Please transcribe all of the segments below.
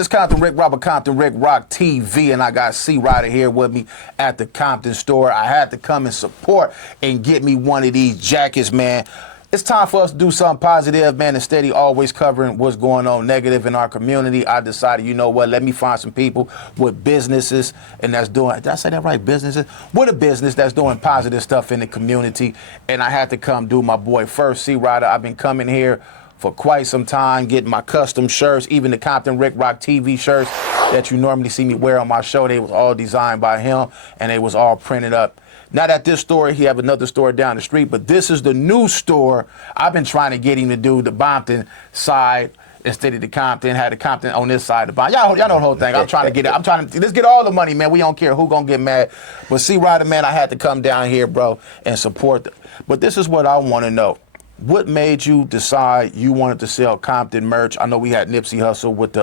It's Compton Rick Robert, Compton Rick Rock TV, and I got C Rider here with me at the Compton store. I had to come and support and get me one of these jackets, man. It's time for us to do something positive, man, instead of always covering what's going on negative in our community. I decided, you know what, let me find some people with businesses and that's doing, did I say that right, businesses? With a business that's doing positive stuff in the community. And I had to come do my boy first, C Rider. I've been coming here for quite some time, getting my custom shirts, even the Compton Rick Rock TV shirts that you normally see me wear on my show. They was all designed by him and they was all printed up. Not at this store, he have another store down the street, but this is the new store. I've been trying to get him to do the Compton side instead of the Compton, had the Compton on this side of the Y'all know the whole thing. I'm trying to get it. Let's get all the money, man. We don't care who gonna get mad. But C Rider, man, I had to come down here, bro, and support. But this is what I want to know. What made you decide you wanted to sell Compton merch? I know we had Nipsey Hussle with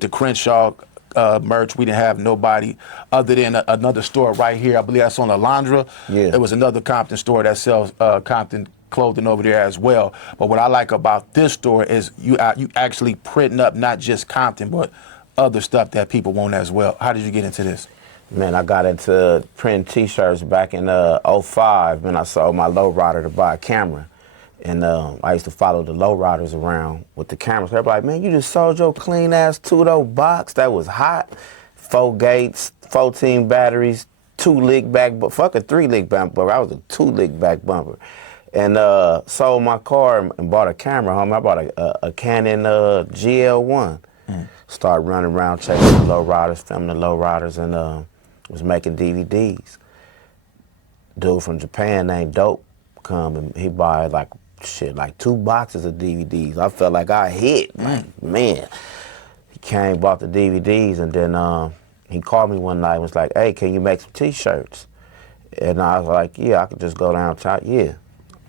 the Crenshaw merch. We didn't have nobody other than another store right here. I believe that's on Alondra. Yeah. There was another Compton store that sells Compton clothing over there as well. But what I like about this store is you actually printing up not just Compton, but other stuff that people want as well. How did you get into this? Man, I got into printing T-shirts back in '05 when I sold my lowrider to buy a camera. And I used to follow the lowriders around with the cameras. Everybody like, man, you just sold your clean-ass 2-door box that was hot. 4 gates, 14 batteries, 2-lick back, but fuck a 3-lick back bumper. I was a 2-lick back bumper. And sold my car and bought a camera home. I bought a Canon GL1. Started running around checking the lowriders, filming the lowriders, and was making DVDs. Dude from Japan named Dope come and he buy like 2 boxes of DVDs. I felt like I hit, like, man. He came, bought the DVDs, and then he called me one night and was like, hey, can you make some T-shirts? And I was like, yeah, I could just go downtown. Yeah.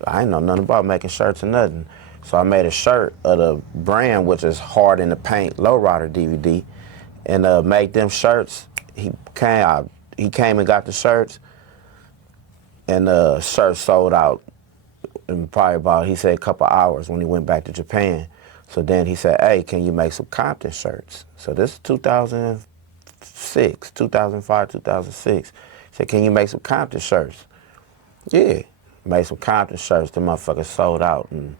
I ain't know nothing about making shirts or nothing. So I made a shirt of the brand, which is hard in the paint, lowrider DVD, and made them shirts. He came and got the shirts, and the shirts sold out in probably about, he said, a couple hours when he went back to Japan. So then he said, hey, can you make some Compton shirts? So this is 2006, 2005, 2006. He said, can you make some Compton shirts? Yeah, made some Compton shirts. The motherfuckers sold out in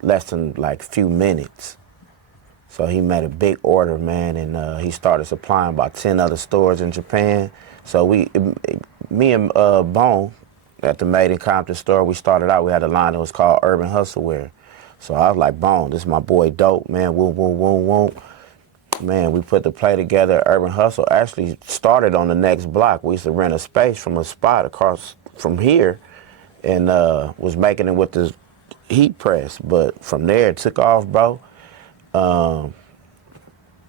less than like a few minutes. So he made a big order, man, and he started supplying about 10 other stores in Japan. So me and Bone, at the Made in Compton store, we started out, we had a line that was called Urban Hustle Wear. So I was like, boom, this is my boy Dope, man, woo, woo, woo, woo. Man, we put the play together. Urban Hustle actually started on the next block. We used to rent a space from a spot across from here and was making it with the heat press. But from there, it took off, bro.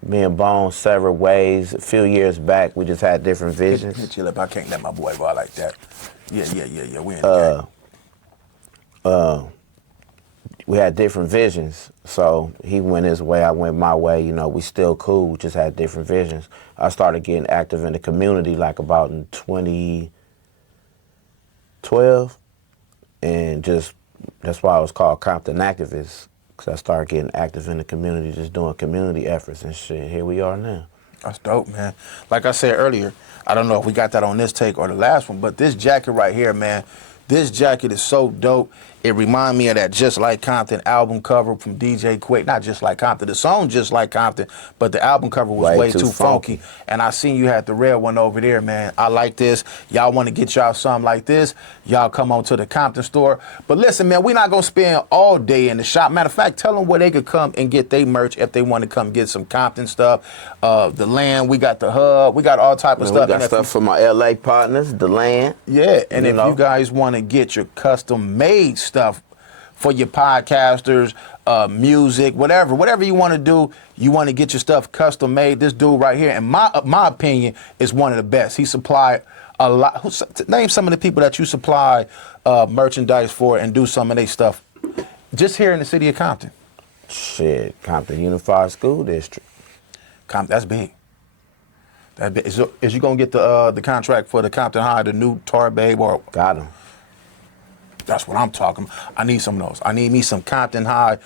Me and Bone severed ways a few years back. We just had different visions. Chill up, I can't let my boy go out like that. Yeah, we in the game. We had different visions. So he went his way, I went my way. You know, we still cool, just had different visions. I started getting active in the community like about in 2012. And just, that's why I was called Compton Activist, because I started getting active in the community, just doing community efforts and shit. Here we are now. That's dope, man. Like I said earlier, I don't know if we got that on this take or the last one, but this jacket right here, man, this jacket is so dope. It reminds me of that Just Like Compton album cover from DJ Quick. Not Just Like Compton, the song Just Like Compton, but the album cover was way too funky. And I seen you had the red one over there, man. I like this. Y'all want to get y'all something like this, y'all come on to the Compton store. But listen, man, we're not going to spend all day in the shop. Matter of fact, tell them where they could come and get their merch if they want to come get some Compton stuff. The Land, we got the Hub, we got all type of stuff. We got stuff for my LA partners, the Land. Yeah, and if you guys want to get your custom-made stuff for your podcasters, music, whatever you want to do, you want to get your stuff custom made. This dude right here, in my opinion, is one of the best. He supplied a lot. Name some of the people that you supply merchandise for and do some of their stuff just here in the city of Compton. Shit, Compton Unified School District. That's big. That big. Is you gonna get the contract for the Compton High, the new Tar Babe, or got him? That's what I'm talking about. I need some of those. I need me some Compton High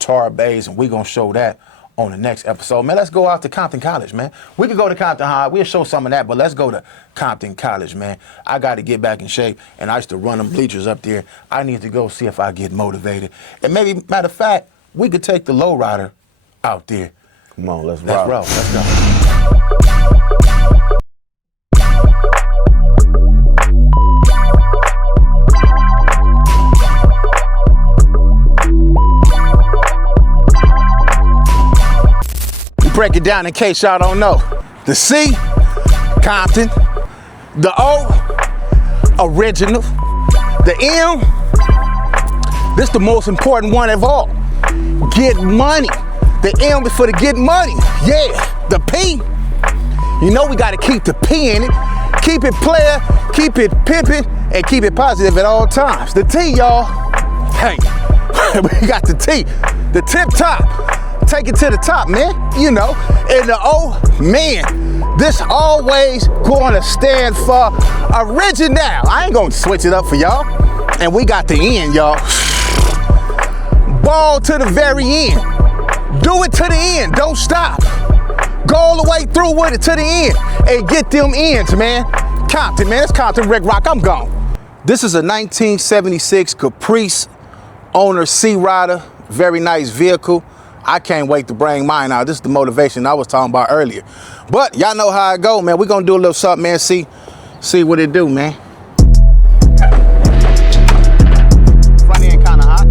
Tar Bays, and we gonna show that on the next episode. Man, let's go out to Compton College, man. We could go to Compton High. We'll show some of that, but let's go to Compton College, man. I got to get back in shape, and I used to run them bleachers up there. I need to go see if I get motivated. And maybe, matter of fact, we could take the lowrider out there. Come on, let's roll. roll. Let's go. Break it down in case y'all don't know. The C, Compton. The O, original. The M, this the most important one of all. Get money. The M is for the get money. Yeah. The P, you know we gotta keep the P in it. Keep it player, keep it pimpin', and keep it positive at all times. The T, y'all. Hey, we got the T. The tip top. Take it to the top, man, you know. And the O, man, this always gonna stand for original. I ain't gonna switch it up for y'all. And we got the end, y'all. Ball to the very end. Do it to the end, don't stop. Go all the way through with it to the end and get them ends, man. Compton, man, it's Compton Rick Rock, I'm gone. This is a 1976 Caprice owner C-Rider, very nice vehicle. I can't wait to bring mine out. This is the motivation I was talking about earlier. But y'all know how it go, man. We're gonna do a little something, man. See what it do, man. Front end kinda hot.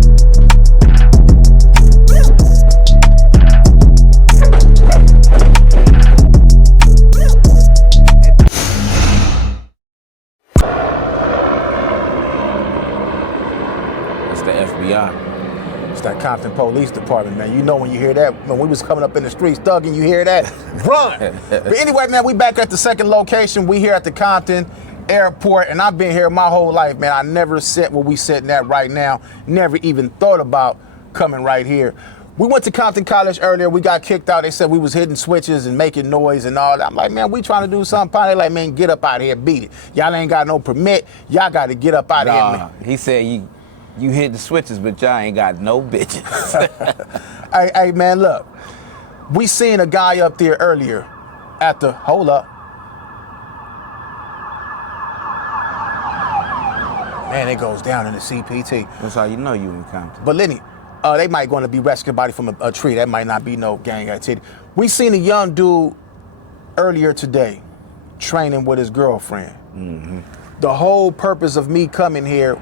It's the FBI. It's that Compton Police Department, man. You know when you hear that, when we was coming up in the streets thugging, you hear that, run. But anyway, man, we back at the second location. We here at the Compton Airport, and I've been here my whole life, man. I never sat where we sitting at right now. Never even thought about coming right here. We went to Compton College earlier. We got kicked out. They said we was hitting switches and making noise and all that. I'm like, man, we trying to do something. They like, man, get up out of here, beat it. Y'all ain't got no permit. Y'all got to get up out of here, man. He said you hit the switches, but y'all ain't got no bitches. Hey, man, look. We seen a guy up there earlier at the, hold up. Man, it goes down in the CPT. That's how you know you in Compton. But Lenny, they might going to be rescuing somebody from a tree. That might not be no gang activity. We seen a young dude earlier today training with his girlfriend. Mm-hmm. The whole purpose of me coming here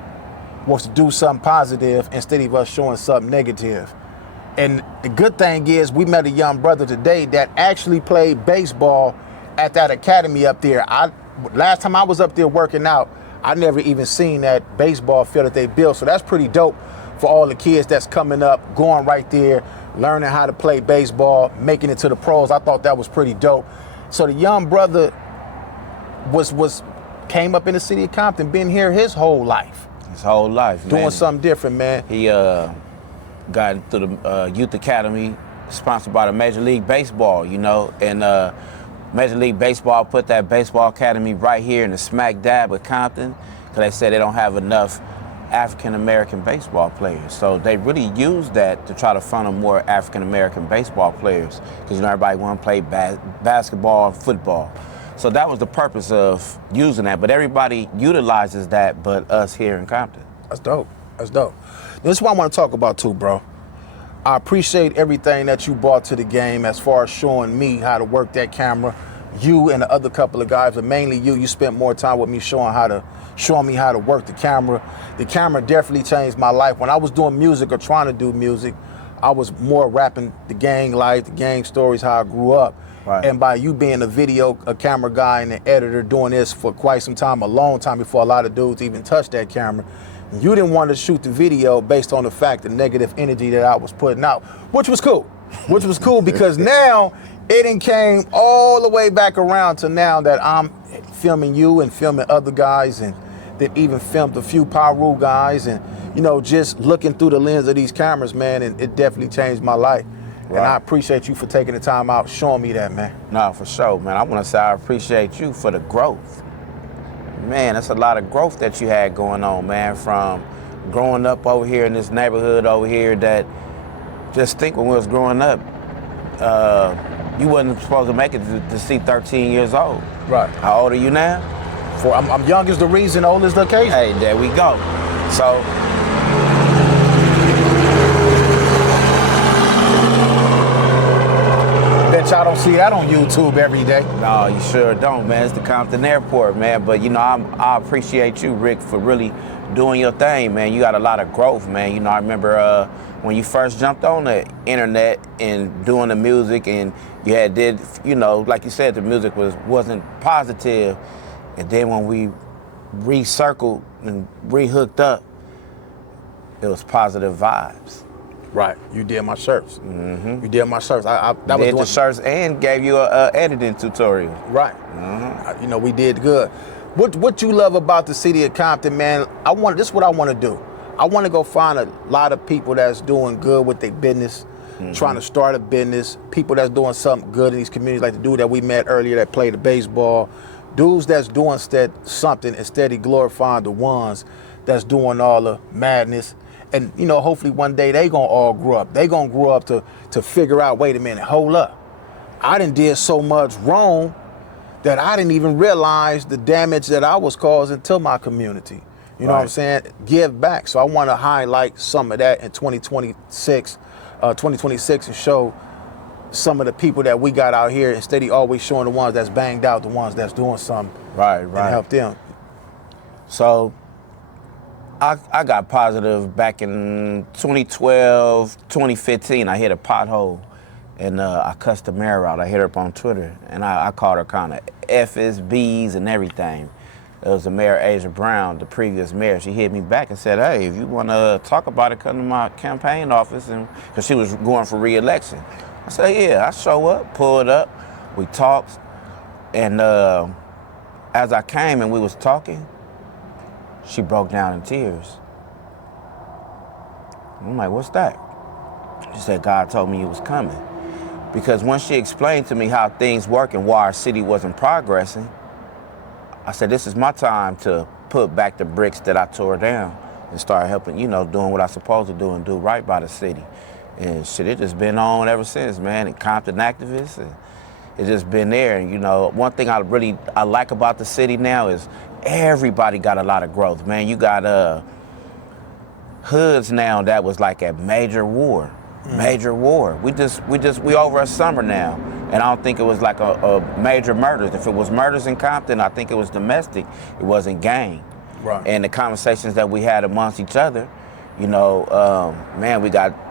was to do something positive instead of us showing something negative. And the good thing is we met a young brother today that actually played baseball at that academy up there. Last time I was up there working out, I never even seen that baseball field that they built. So that's pretty dope for all the kids that's coming up, going right there, learning how to play baseball, making it to the pros. I thought that was pretty dope. So the young brother came up in the city of Compton, been here his whole life. His whole life, doing man. something different, man. He got into the youth academy sponsored by the Major League Baseball, you know, and Major League Baseball put that baseball academy right here in the smack dab of Compton because they said they don't have enough African-American baseball players. So they really used that to try to funnel more African-American baseball players because, you know, everybody want to play basketball and football. So that was the purpose of using that. But everybody utilizes that but us here in Compton. That's dope. That's dope. This is what I want to talk about too, bro. I appreciate everything that you brought to the game as far as showing me how to work that camera. You and the other couple of guys, but mainly you spent more time with me showing me how to work the camera. The camera definitely changed my life. When I was doing music or trying to do music, I was more rapping the gang life, the gang stories, how I grew up. Right. And by you being a camera guy and an editor doing this for quite some time, a long time before a lot of dudes even touched that camera, you didn't want to shoot the video based on the fact, the negative energy that I was putting out, which was cool. Which was cool because now it came all the way back around to now that I'm filming you and filming other guys and then even filmed a few Paru guys and, you know, just looking through the lens of these cameras, man, and it definitely changed my life. Right. And I appreciate you for taking the time out, showing me that, man. No, for sure, man. I want to say I appreciate you for the growth. Man, that's a lot of growth that you had going on, man, from growing up over here in this neighborhood over here that just think when we was growing up, you wasn't supposed to make it to see 13 years old. Right. How old are you now? I'm young is the reason, old is the occasion. Hey, there we go. So, Bet y'all don't see that on YouTube every day. no, you sure don't, man. It's the Compton Airport, man. But, I appreciate you, Rick, for really doing your thing, man. You got a lot of growth, man. I remember when you first jumped on the internet and doing the music, and you like you said, the music wasn't positive. And then when we recircled and rehooked up, it was positive vibes. Right. You did my shirts. Mm-hmm. You did my shirts. Did the shirts and gave you a editing tutorial. Right. Mm-hmm. We did good. What you love about the city of Compton, man? This is what I want to do. I want to go find a lot of people that's doing good with their business, trying to start a business, people that's doing something good in these communities, like the dude that we met earlier that played the baseball, dudes that's doing something instead of glorifying the ones that's doing all the madness. And, hopefully one day they going to all grow up. They going to grow up to figure out, wait a minute, hold up. I done did so much wrong that I didn't even realize the damage that I was causing to my community. You know what I'm saying? Give back. So I want to highlight some of that in 2026 and show some of the people that we got out here instead of always showing the ones that's banged out, the ones that's doing something. Right. And help them. So I got positive back in 2012, 2015. I hit a pothole and I cussed the mayor out. I hit her up on Twitter and I called her kind of F's, B's, and everything. It was the mayor, Asia Brown, the previous mayor. She hit me back and said, hey, if you want to talk about it, come to my campaign office. Because she was going for re-election. I said, yeah, I show up, pulled up, we talked. And as I came and we was talking, she broke down in tears. I'm like, what's that? She said, God told me you was coming. Because when she explained to me how things work and why our city wasn't progressing, I said, this is my time to put back the bricks that I tore down and start helping, doing what I'm supposed to do and do right by the city. And shit, it just been on ever since, man. And Compton activists, and it's just been there. And one thing I like about the city now is everybody got a lot of growth, man. You got hoods now that was like a major war. Major war. We over a summer now. And I don't think it was like a major murders. If it was murders in Compton, I think it was domestic. It wasn't gang. Right. And the conversations that we had amongst each other, man, we got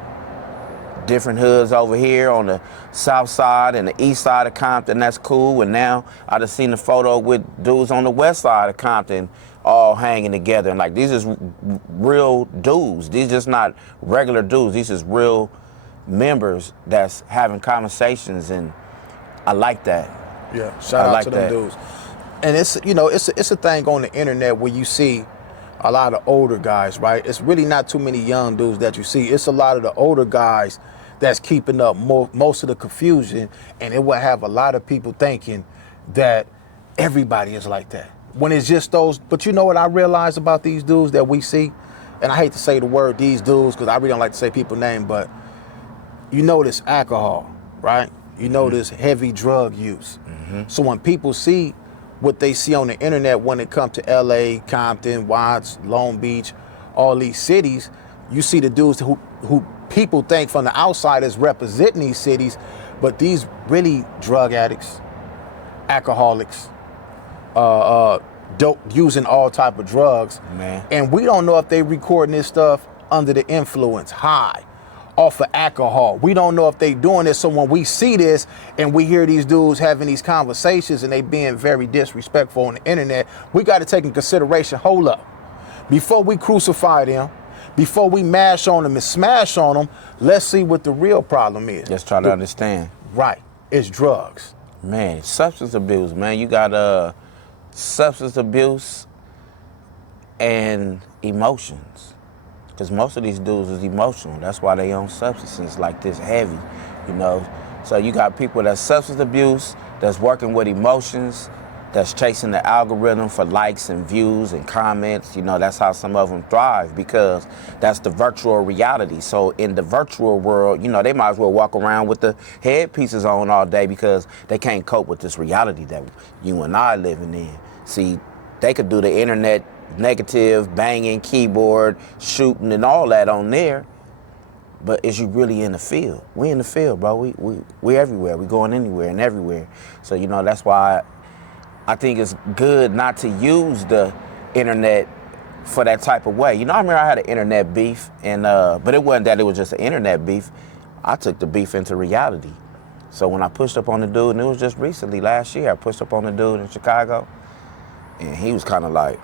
different hoods over here on the south side and the east side of Compton. That's cool. And now I just seen a photo with dudes on the west side of Compton all hanging together. And like, these is real dudes. These just not regular dudes. These is real members that's having conversations, and I like that. Yeah, shout out to them dudes. And it's it's a thing on the internet where you see a lot of older guys, right? It's really not too many young dudes that you see. It's a lot of the older guys that's keeping up most of the confusion, and it will have a lot of people thinking that everybody is like that. When it's just those, but you know what I realize about these dudes that we see, and I hate to say the word these dudes because I really don't like to say people's name, but this alcohol, right? This heavy drug use. So when people see what they see on the internet when it comes to LA, Compton, Watts, Long Beach, all these cities, you see the dudes who people think from the outside is representing these cities, but these really drug addicts, alcoholics, dope, using all type of drugs. Man. And we don't know if they recording this stuff under the influence, high, off of alcohol. We don't know if they doing this. So when we see this and we hear these dudes having these conversations and they being very disrespectful on the internet, we got to take in consideration, hold up, before we crucify them, before we mash on them and smash on them, let's see what the real problem is. Just try to understand. Right, it's drugs. Man, substance abuse, man. You got substance abuse and emotions. Because most of these dudes is emotional. That's why they own substances like this heavy, So you got people that's substance abuse, that's working with emotions, that's chasing the algorithm for likes and views and comments. You know, that's how some of them thrive, because that's the virtual reality. So in the virtual world, you know, they might as well walk around with the headpieces on all day because they can't cope with this reality that you and I living in. See, they could do the internet negative, banging, keyboard, shooting and all that on there. But is you really in the field? We in the field, bro. We everywhere. We going anywhere and everywhere. So, you know, that's why I think it's good not to use the internet for that type of way. You know, I remember I had an internet beef, and but it wasn't that it was just an internet beef. I took the beef into reality. So when I pushed up on the dude, and it was just recently, last year, I pushed up on the dude in Chicago, and he was kind of like,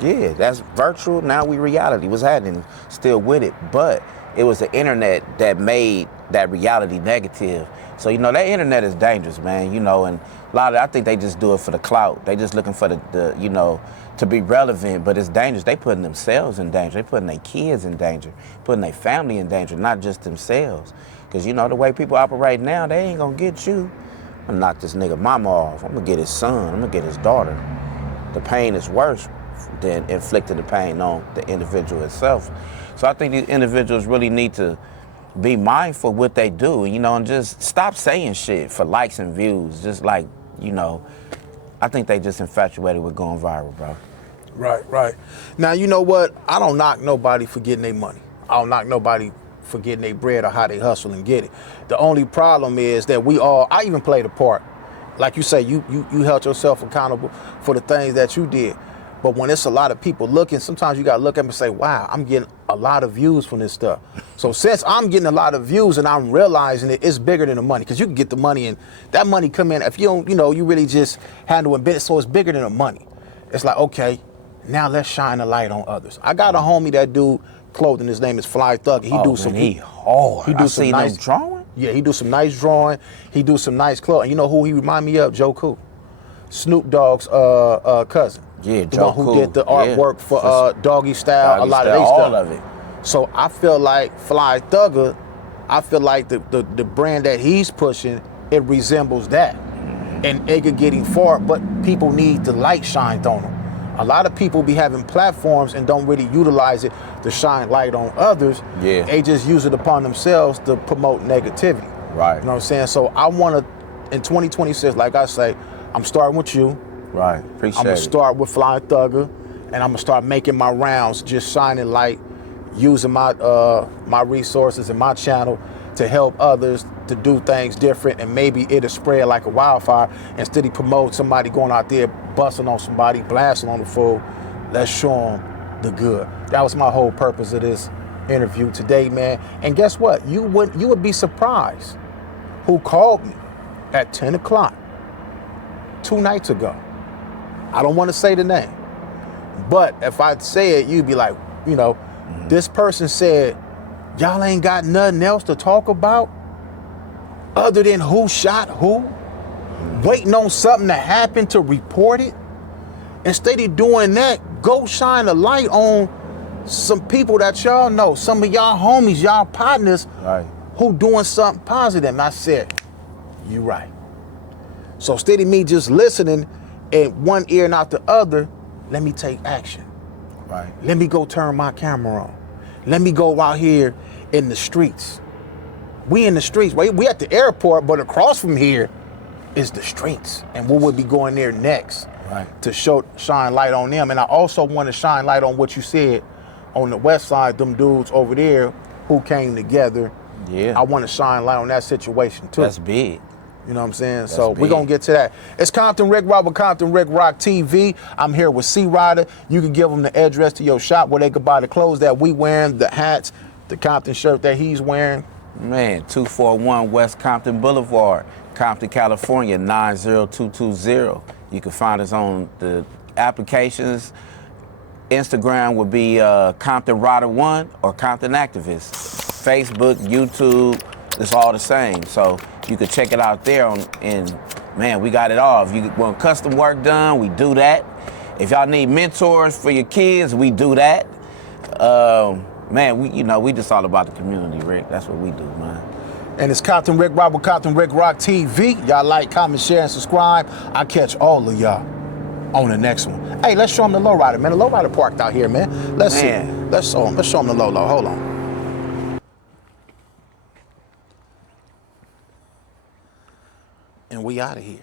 yeah, that's virtual, now we reality. What's happening? Still with it. But it was the internet that made that reality negative. So, you know, that internet is dangerous, man, you know, and a lot of, I think they just do it for the clout. They just looking for the you know, to be relevant, but it's dangerous. They putting themselves in danger. They putting their kids in danger, putting their family in danger, not just themselves. Because, you know, the way people operate now, they ain't gonna get you. I'm gonna knock this nigga mama off. I'm gonna get his son. I'm gonna get his daughter. The pain is worse than inflicting the pain on the individual itself. So I think these individuals really need to be mindful of what they do, you know, and just stop saying shit for likes and views. Just like, you know, I think they just infatuated with going viral, bro. Right. Now, you know what? I don't knock nobody for getting their money. I don't knock nobody for getting their bread or how they hustle and get it. The only problem is that I even played a part. Like you say, you held yourself accountable for the things that you did. But when it's a lot of people looking, sometimes you got to look at them and say, wow, I'm getting a lot of views from this stuff. So since I'm getting a lot of views and I'm realizing it's bigger than the money, because you can get the money and that money come in. If you don't, you know, you really just handling business, so it's bigger than the money. It's like, okay, now let's shine a light on others. I got a homie that do clothing. His name is Fly Thug. He do some. He hard. He do I some seen nice him drawing. Yeah, he do some nice drawing. He do some nice clothing. You know who he remind me of? Joe Cool, Snoop Dogg's cousin. Yeah, the Joe one who Cool. did the artwork for Doggy Style, a lot of their all stuff. of it. So I feel like Fly Thugger, I feel like the brand that he's pushing, it resembles that. And it could get him far, but people need the light shined on them. A lot of people be having platforms and don't really utilize it to shine light on others. Yeah. They just use it upon themselves to promote negativity. Right. You know what I'm saying? So I want to, in 2026, like I say, I'm starting with you. Right. Appreciate I'm gonna it. start with Fly Thugger, and I'm gonna start making my rounds, just shining light, using my resources and my channel to help others to do things different, and maybe it'll spread like a wildfire. Instead of promote somebody going out there busting on somebody, blasting on the fool, let's show them the good. That was my whole purpose of this interview today, man. And guess what? You would be surprised who called me at 10 o'clock 2 nights ago. I don't want to say the name, but if I say it, you'd be like, you know, this person said, y'all ain't got nothing else to talk about other than who shot who, waiting on something to happen to report it. Instead of doing that, go shine a light on some people that y'all know, some of y'all homies, y'all partners, Right. who doing something positive. And I said, you right. So instead of me just listening in one ear and not the other, let me take action. Right. Let me go turn my camera on. Let me go out here in the streets. We in the streets. We at the airport, but across from here is the streets. And we would be going there next. Right. To shine light on them. And I also want to shine light on what you said on the west side, them dudes over there who came together. Yeah. I want to shine light on that situation too. That's big. You know what I'm saying? That's So we're big. going to get to that. It's Compton Rick Rock with Compton Rick Rock TV. I'm here with C Rider. You can give them the address to your shop where they can buy the clothes that we wearing, the hats, the Compton shirt that he's wearing. Man, 241 West Compton Boulevard, Compton, California, 90220. You can find us on the applications. Instagram would be Compton Rider 1 or Compton Activist. Facebook, YouTube, it's all the same. So you can check it out there and man, we got it all. If you want custom work done, we do that. If y'all need mentors for your kids, we do that. Man, we just all about the community, Rick. That's what we do, man. And it's Compton Rick Rock with Compton Rick Rock TV. Y'all like, comment, share, and subscribe. I catch all of y'all on the next one. Hey, let's show them the lowrider, man. The lowrider parked out here, man. Let's see. Let's show them the low. Hold on. And we out of here.